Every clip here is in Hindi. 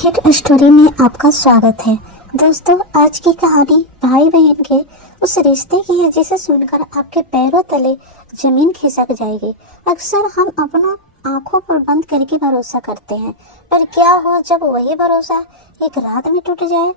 हिट स्टोरी में आपका स्वागत है। दोस्तों, आज की कहानी भाई बहन के उस रिश्ते की है जिसे सुनकर आपके पैरों तले जमीन खिसक जाएगी। अक्सर हम अपनों आंखों पर बंद करके भरोसा करते हैं, पर क्या हो जब वही भरोसा एक रात में टूट जाए।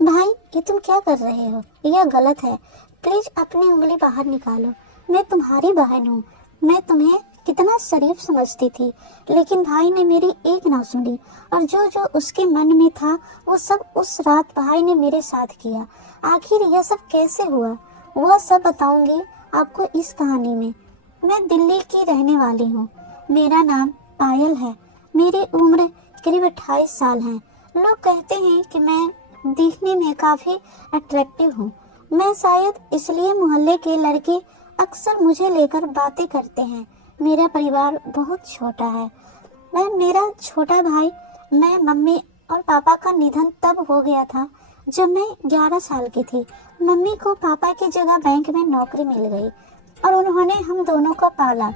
भाई, ये तुम क्या कर रहे हो? यह गलत है। प्लीज अपनी उंगली बाहर निकालो। मैं तुम्हारी बहन हूँ। मैं तुम्हें कितना शरीफ समझती थी, लेकिन भाई ने मेरी एक ना सुनी और जो जो उसके मन में था वो सब उस रात भाई ने मेरे साथ किया। आखिर यह सब कैसे हुआ, वह सब बताऊंगी आपको इस कहानी में। मैं दिल्ली की रहने वाली हूँ। मेरा नाम पायल है। मेरी उम्र करीब 28 साल है। लोग कहते हैं कि मैं दिखने में काफी अट्रैक्टिव हूँ। मैं शायद इसलिए मोहल्ले के लड़के अक्सर मुझे लेकर बातें करते हैं। मेरा परिवार बहुत छोटा है। मेरा छोटा भाई, मैं मम्मी और पापा का निधन तब हो गया था जब मैं 11 साल की थी। मम्मी को पापा की जगह बैंक में नौकरी मिल गई और उन्होंने हम दोनों को पाला।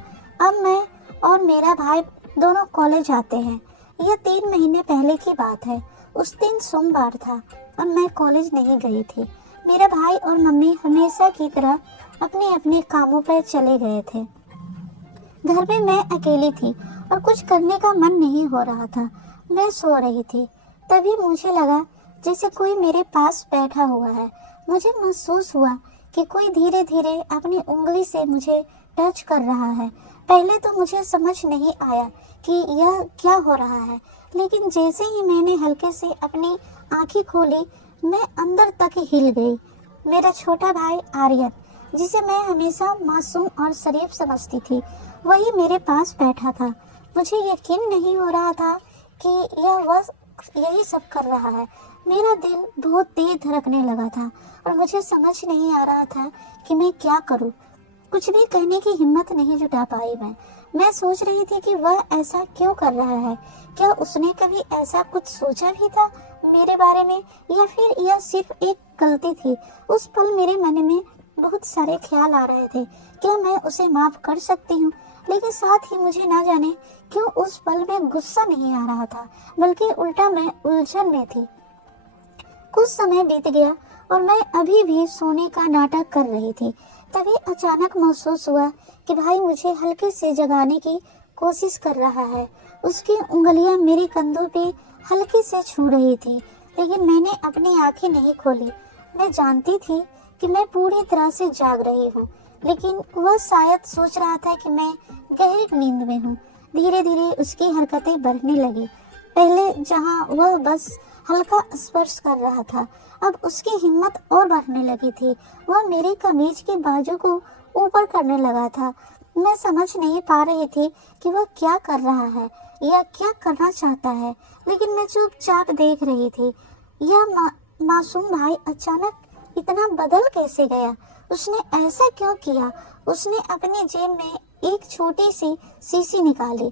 अब मैं और मेरा भाई दोनों कॉलेज आते हैं। यह 3 महीने पहले की बात है। उस दिन सोमवार था और मैं कॉलेज नहीं गई थी। मेरा भाई और मम्मी हमेशा की तरह अपने अपने कामों पर चले गए थे। घर में मैं अकेली थी और कुछ करने का मन नहीं हो रहा था। मैं सो रही थी, तभी मुझे लगा जैसे कोई मेरे पास बैठा हुआ है। मुझे महसूस हुआ कि कोई धीरे धीरे अपनी उंगली से मुझे टच कर रहा है। पहले तो मुझे समझ नहीं आया कि यह क्या हो रहा है, लेकिन जैसे ही मैंने हल्के से अपनी आंखें खोली, मैं अंदर तक हिल गई। मेरा छोटा भाई आर्यन, जिसे मैं हमेशा मासूम और शरीफ समझती थी, वही मेरे पास बैठा था। मुझे यकीन नहीं हो रहा था कि वह यही सब कर रहा है। मेरा दिल बहुत तेज धड़कने लगा था और मुझे समझ नहीं आ रहा था कि मैं क्या करूं। कुछ भी कहने की हिम्मत नहीं जुटा पाई मैं सोच रही थी कि वह ऐसा क्यों कर रहा है। क्या उसने कभी ऐसा कुछ सोचा भी था मेरे बारे में, या फिर यह सिर्फ एक गलती थी। उस पल मेरे मन में बहुत सारे ख्याल आ रहे थे। क्या मैं उसे माफ कर सकती हूँ? लेकिन साथ ही मुझे ना जाने क्यों उस पल में गुस्सा नहीं आ रहा था, बल्कि उल्टा मैं उलझन में थी। कुछ समय बीत गया और मैं अभी भी सोने का नाटक कर रही थी। तभी अचानक महसूस हुआ कि भाई मुझे हल्के से जगाने की कोशिश कर रहा है। उसकी उंगलियां मेरे कंधों पे हल्के से छू रही थी, लेकिन मैंने अपनी आंखें नहीं खोली। मैं जानती थी कि मैं पूरी तरह से जाग रही हूँ, लेकिन वह शायद सोच रहा था कि मैं गहरी नींद में हूँ। धीरे धीरे उसकी हरकतें बढ़ने लगी। पहले जहाँ वह बस हल्का स्पर्श कर रहा था, अब उसकी हिम्मत और बढ़ने लगी थी। वह मेरी कमीज के बाजू को ऊपर करने लगा था। मैं समझ नहीं पा रही थी कि वह क्या कर रहा है या क्या करना चाहता है, लेकिन मैं चुपचाप देख रही थी। यह मासूम भाई अचानक इतना बदल कैसे गया? उसने ऐसा क्यों किया? उसने अपनी जेब में एक छोटी सी शीशी निकाली।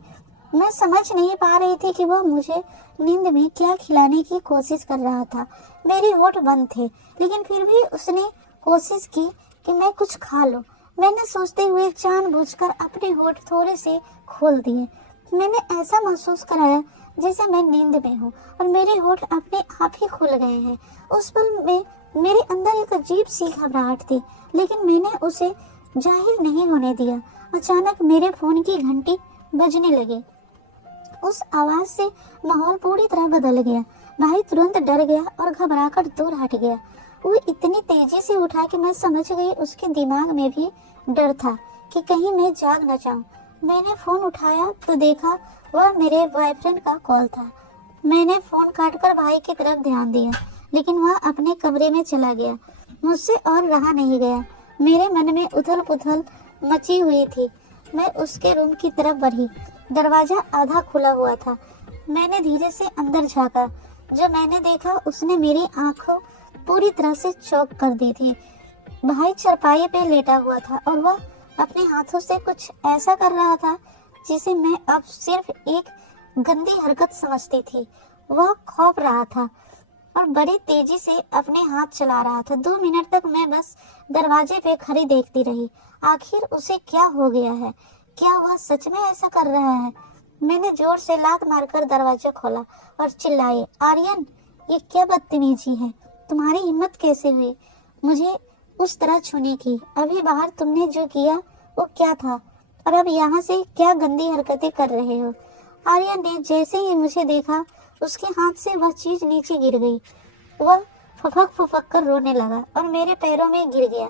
मैं समझ नहीं पा रही थी कि वह मुझे नींद में क्या खिलाने की कोशिश कर रहा था। मेरे होठ बंद थे, लेकिन फिर भी उसने कोशिश की कि मैं कुछ खा लूं। मैंने सोचते हुए जानबूझकर अपने होठ थोड़े से खोल दिए। मैंने ऐसा महसूस कराया जैसे मैं नींद में हूँ और मेरे होठ अपने आप ही खुल गए हैं। उस पल में मेरे अंदर एक अजीब सी घबराहट थी, लेकिन मैंने उसे जाहिर नहीं होने दिया। अचानक मेरे फोन की घंटी बजने लगी। उस आवाज से माहौल पूरी तरह बदल गया। भाई तुरंत डर गया और घबराकर दूर हट गया। वो इतनी तेजी से उठा कि मैं समझ गई उसके दिमाग में भी डर था कि कहीं मैं जाग न जाऊं। मैंने फोन उठाया तो देखा वह मेरे बॉयफ्रेंड का कॉल था। मैंने फोन काटकर भाई की तरफ ध्यान दिया, लेकिन वह अपने कमरे में चला गया। मुझसे और रहा नहीं गया। मेरे मन में उथल पुथल मची हुई थी। मैं उसके रूम की तरफ बढ़ी। दरवाजा आधा खुला हुआ था। मैंने धीरे से अंदर झांका। जो मैंने देखा उसने मेरी आंखों पूरी तरह से चौक कर दी थी। भाई चारपाई पे लेटा हुआ था और वह अपने हाथों से कुछ ऐसा कर रहा था जिसे मैं अब सिर्फ एक गंदी हरकत समझती थी। वह खौफ रहा था और बड़ी तेजी से अपने हाथ चला रहा था। 2 मिनट तक मैं बस दरवाजे पे खड़ी देखती रही। आखिर उसे क्या हो गया है? क्या वह सच में ऐसा कर रहा है? मैंने जोर से लात मारकर दरवाजा खोला और चिल्लाई, आर्यन, ये क्या बदतमीजी है? तुम्हारी हिम्मत कैसे हुई मुझे उस तरह छूने की? अभी बाहर तुमने जो किया वो क्या था, और अब यहाँ से क्या गंदी हरकतें कर रहे हो? आर्यन ने जैसे ही मुझे देखा, उसके हाथ से वह चीज नीचे गिर गई। वह फुफक फुफक कर रोने लगा और मेरे पैरों में गिर गया।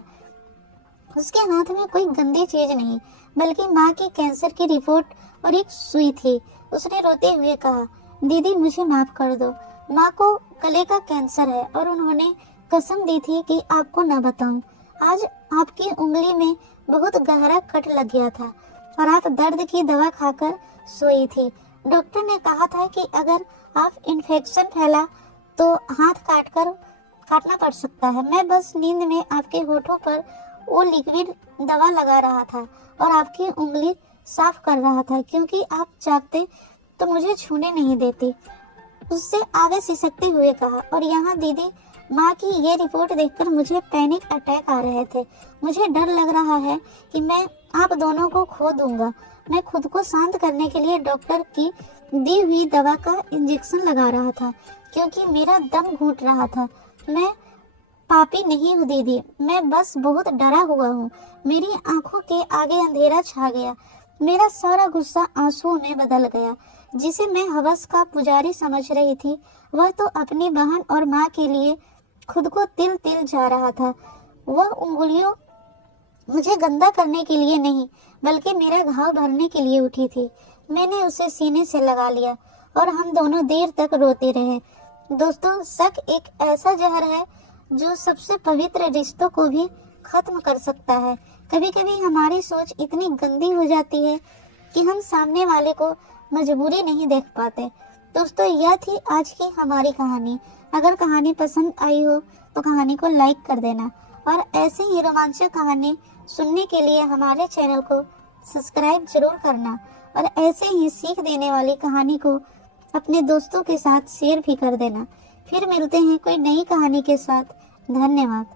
उसके हाथ में कोई गंदी चीज नहीं, बल्कि माँ की कैंसर की रिपोर्ट और एक सुई थी। उसने रोते हुए कहा, दीदी मुझे माफ कर दो, माँ को गले का कैंसर है और उन्होंने कसम दी थी कि आपको न बताऊं। आज आपकी उंगली में बहुत गहरा कट लग गया था और आप दर्द की दवा खाकर सोई थी। डॉक्टर ने कहा था कि अगर आप इन्फेक्शन फैला तो हाथ काटना पड़ सकता है। मैं बस नींद में आपके होठों पर वो लिक्विड दवा लगा रहा था और आपकी उंगली साफ कर रहा था, क्योंकि आप चाहते तो मुझे छूने नहीं देती। उससे आगे सिसकते हुए कहा, और यहाँ दीदी, माँ की ये रिपोर्ट देखकर मुझे पैनिक अटैक आ रहे थे। मुझे डर लग रहा है कि मैं आप दोनों को खो दूंगा। मैं खुद को शांत करने के लिए डॉक्टर की दी हुई दवा का इंजेक्शन लगा रहा था, क्योंकि मेरा दम घुट रहा था। मैं पापी नहीं हूँ दीदी, मैं बस बहुत डरा हुआ हूँ। मेरी आंखों के आगे अंधेरा छा गया। मेरा सारा गुस्सा आंसुओं में बदल गया। जिसे मैं हवस का पुजारी समझ रही थी, वह तो अपनी बहन और माँ के लिए खुद को तिल तिल जा रहा था। वह उंगलियों मुझे गंदा करने के लिए नहीं, बल्कि मेरा घाव भरने के लिए उठी थी। मैंने उसे सीने से लगा लिया और हम दोनों देर तक रोते रहे। दोस्तों, शक एक ऐसा जहर है जो सबसे पवित्र रिश्तों को भी खत्म कर सकता है। कभी कभी हमारी सोच इतनी गंदी हो जाती है कि हम सामने वाले को मजबूरी नहीं देख पाते। दोस्तों, यह थी आज की हमारी कहानी। अगर कहानी पसंद आई हो तो कहानी को लाइक कर देना, और ऐसे ही रोमांचक कहानी सुनने के लिए हमारे चैनल को सब्सक्राइब जरूर करना, और ऐसे ही सीख देने वाली कहानी को अपने दोस्तों के साथ शेयर भी कर देना। फिर मिलते हैं कोई नई कहानी के साथ। धन्यवाद।